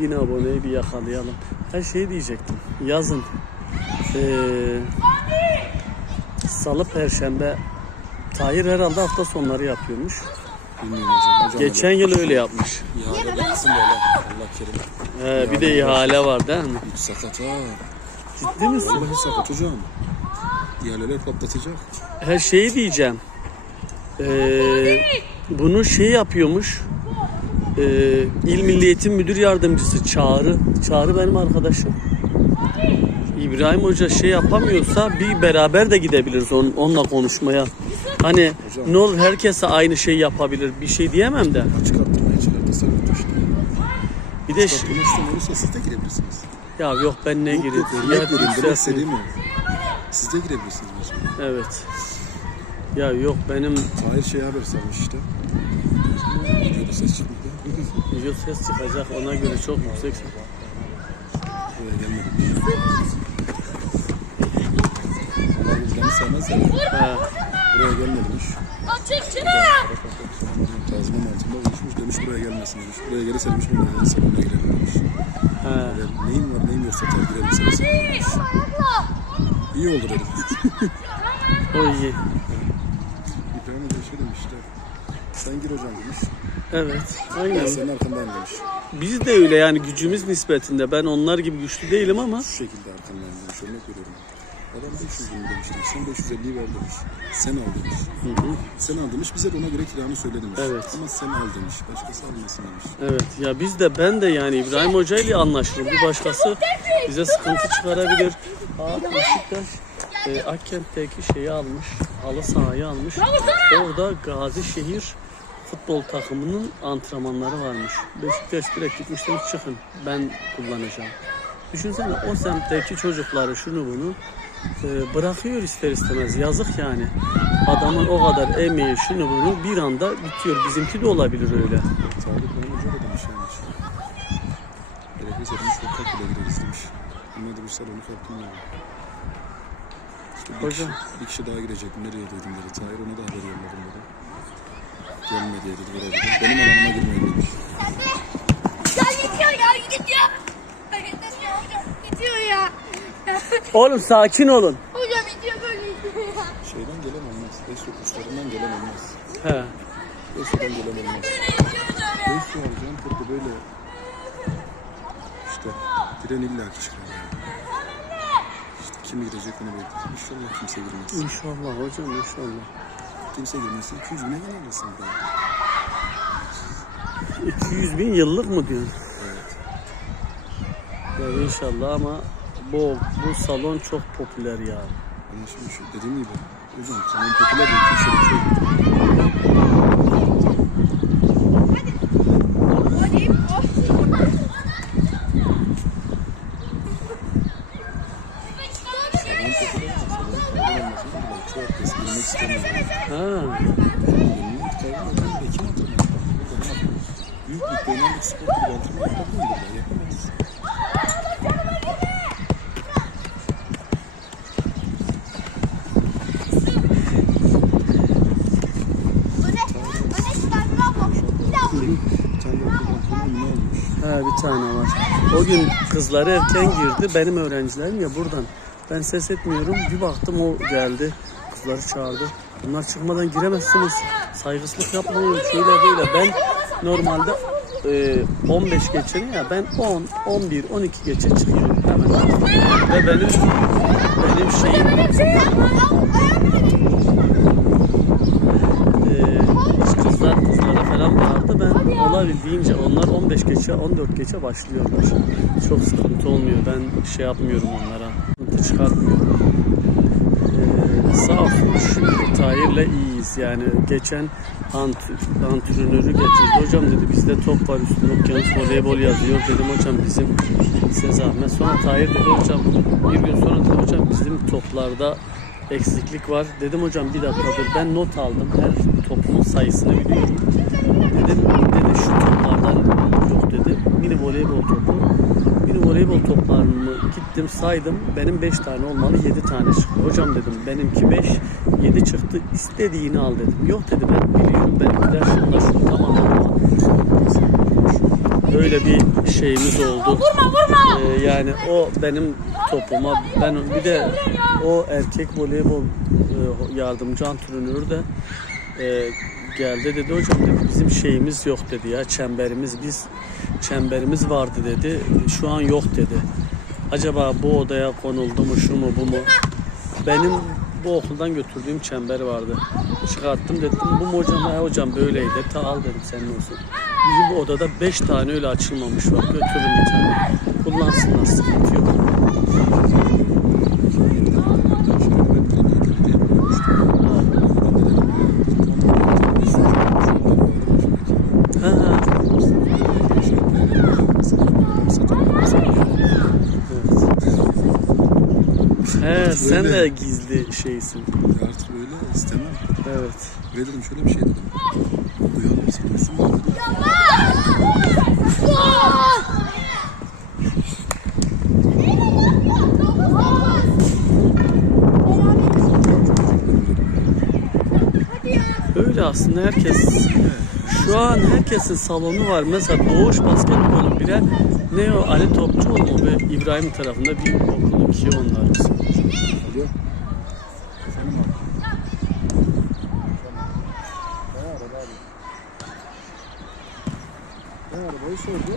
bin aboneyi bir yakalayalım. Her şeyi diyecektim. Yazın eee Salı Perşembe Tahir herhalde hafta sonları yapıyormuş. Bilmiyorum hocam. hocam Geçen yıl öyle yapmış. İhale yapsın böyle. Allah kerim. He, bir de ihale var değil mi? Hiç sakat ha. Ciddi misin? Vallahi sakat hocam. İhaleler patlatacak. Her şeyi diyeceğim. Ee, bunu şey yapıyormuş. Ee, İl Milli Eğitim Müdür Yardımcısı Çağrı. Çağrı benim arkadaşım. İbrahim Hoca şey yapamıyorsa bir beraber de gidebiliriz on- onunla konuşmaya. Hani Hocam. ne olur herkese aynı şey yapabilir. Bir şey diyemem de. Açık. Bir de istemiyorsa siz de girebilirsiniz. ya yok ben ne Yok gireyim. yok Ya örnek demek yükselsin. istediğim o. Siz de girebilirsiniz mesela. Evet. Ya yok benim Tahir şey haber salmış işte. Videoda ses çıkmadı. Video ses çıkacak ona göre çok yüksek. Allah bizden sevmez ya. Ha. Buraya gelmemiş. Açıkçına. Tazmin altında uyuşmuş demiş buraya gelmesin demiş. Buraya gelirse demiş buraya gelirse buraya girelim demiş. Ha. Böyle neyim var neyim yoksa ter girelim sana sen demiş. İyi oldu dedim. O iyi. İbrahim Hoca şey demiş işte. Sen gir hocam demiş. Evet. Ben Aynen. senin arkandayım demiş. Biz de öyle yani gücümüz nispetinde. Ben onlar gibi güçlü değilim ama Şu şekilde arkandayım demiş. Örnek veriyorum. Adam 500 bin demiş. Sen 550'yi ver demiş. Sen al demiş. Sen al demiş. Bize de ona göre kiranı söyle demiş. Evet. Ama sen al demiş. Başkası almasın demiş. evet ya biz de ben de yani İbrahim Hoca ile anlaşırım. Bir başkası bize sıkıntı çıkarabilir. Aa, Beşiktaş e, Akkent'teki şeyi almış. Halı sahayı almış. Orada Gazişehir futbol takımının antrenmanları varmış. Beşiktaş direkt gitmiş demiş çıkın ben kullanacağım. Düşünsene o semtteki çocukları şunu bunu e, bırakıyor ister istemez. Yazık yani. Adamın o kadar emeği şunu bunu bir anda bitiyor. Bizimki de olabilir öyle. Bey Hoca da demiş yani. Gerekirse demiş korkak bile gireriz demiş. Ama demiş salonu kalktım yani. İşte bir, Hocam. Kişi, bir kişi daha girecek. Nereye dedim dedi. Tahir ona da haber yolladım dedi. Gelme diye dedi buraya dedi. Benim alanıma girmeyin demiş. Ya gidiyor ya gidiyor. Gidiyor hocam gidiyor ya. Oğlum sakin olun. Hocam gidiyor böyle gidiyor ya. Şeyden gelen olmaz. Beşik kuşlarından gelen olmaz. He. Gelen olmaz. Gidiyor hocam ya. Beşik alacağım burada böyle işte giren illa ki yani. İşte kim girecek onu bekliyor. İnşallah kimse girmez. İnşallah hocam inşallah. Kimse girmezse 200 bine daha. 200 bin yıllık mı diyorsun? Evet. Ya inşallah ama bu bu salon çok popüler ya. Ama şimdi şu dediğim gibi hocam senin popüler bir kimse çok Hadi. Herkes girmek istemiyor. Ha. Büyük bir dönemlik spor gibi antrenman yapabilir miyim olmuş? Ha bir tane var. O gün kızları erken girdi. Benim öğrencilerim ya buradan. Ben ses etmiyorum. Bir baktım o geldi. Kızları çağırdı. Bunlar çıkmadan giremezsiniz. Saygısızlık yapmayın. Şöyle böyle. Ben normalde e, 15 geçerim ya ben 10, 11, 12 geçe çıkıyorum hemen. Ve benim benim şeyim e, kızlar kızlara falan vardı. Ben olabildiğince onlar 15 geçe 14 geçe başlıyorlar. Çok sıkıntı olmuyor. Ben şey yapmıyorum onlara. Sıkıntı çıkartmıyorum. Ee, sağ olsun Tahir'le iyiyiz. Yani geçen ant antrenörü getirdi. Hocam dedi bizde top var üstüne okyanus voleybol yazıyor. Dedim hocam bizim size zahmet. Sonra Tahir dedi hocam bir gün sonra dedi hocam bizim toplarda eksiklik var. Dedim hocam bir dakikadır ben not aldım. Her topun sayısını biliyorum. Dedim dedi şu toplardan yok dedi. Mini voleybol topu. Mini voleybol toplarını gittim saydım. Benim 5 tane olmalı 7 tane çıktı. Hocam dedim benimki 5 7 çıktı. İstediğini al dedim. Yok dedi ben biliyorum benimkiler şunlar şu tamam ama öyle öyle bir şeyimiz oldu. Vurma vurma. Ee, yani o benim topuma ben bir de o erkek voleybol e, yardımcı antrenörü de e, geldi dedi hocam dedi bizim şeyimiz yok dedi ya çemberimiz biz çemberimiz vardı dedi şu an yok dedi. Acaba bu odaya konuldu mu şu mu bu mu? Benim bu okuldan götürdüğüm çember vardı. Çıkarttım dedim bu mu hocam? Ha hocam böyleydi. Ta al dedim senin olsun. Bizim bu odada 5 tane öyle açılmamış var. Götürün bir tane. Kullansınlar sıkıntı yok. Ha, ha. Sen de gizli şeysin. Artık öyle istemem. Evet. Ve dedim şöyle bir şey dedim. Uyanırsa dursun bak dedim. Öyle aslında herkes şu an herkesin salonu var. Mesela Doğuş Basketbol bile ne o Ali Topçuoğlu ve İbrahim tarafında bir okulun ki onlar. Alo. Efendim abi. Ne araba abi? Ne arabayı sordu?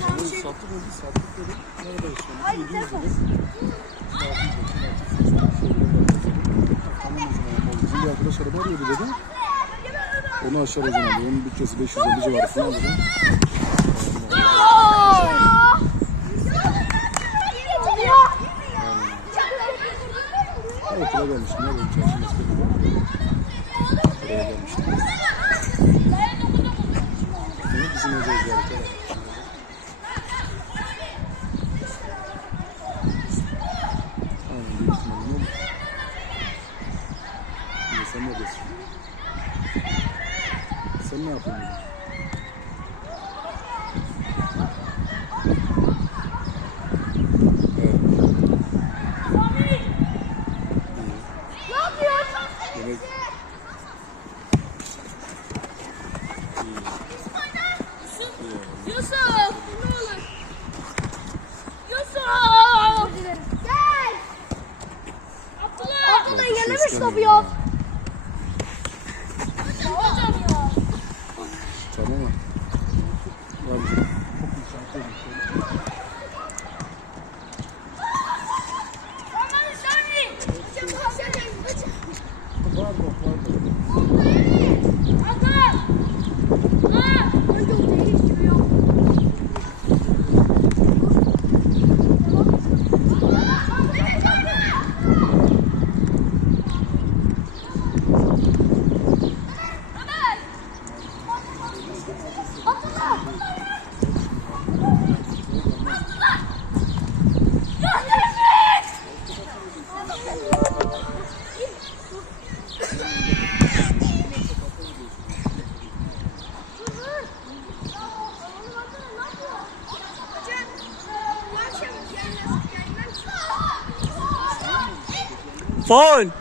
Tamam, sattık oldu, sattık dedim. Ne arabayı sordu? Hayır, 700 telefon. Bizim bir arkadaş araba arıyordu dedi. Onu aşağı dedi. Onun bütçesi 550 civarı falan dedi. Okula gelmiştim. Ne benim çarşı meslekte. Oraya gelmiştim. Ne? Bizim hocaya ziyarete 受不了。falling.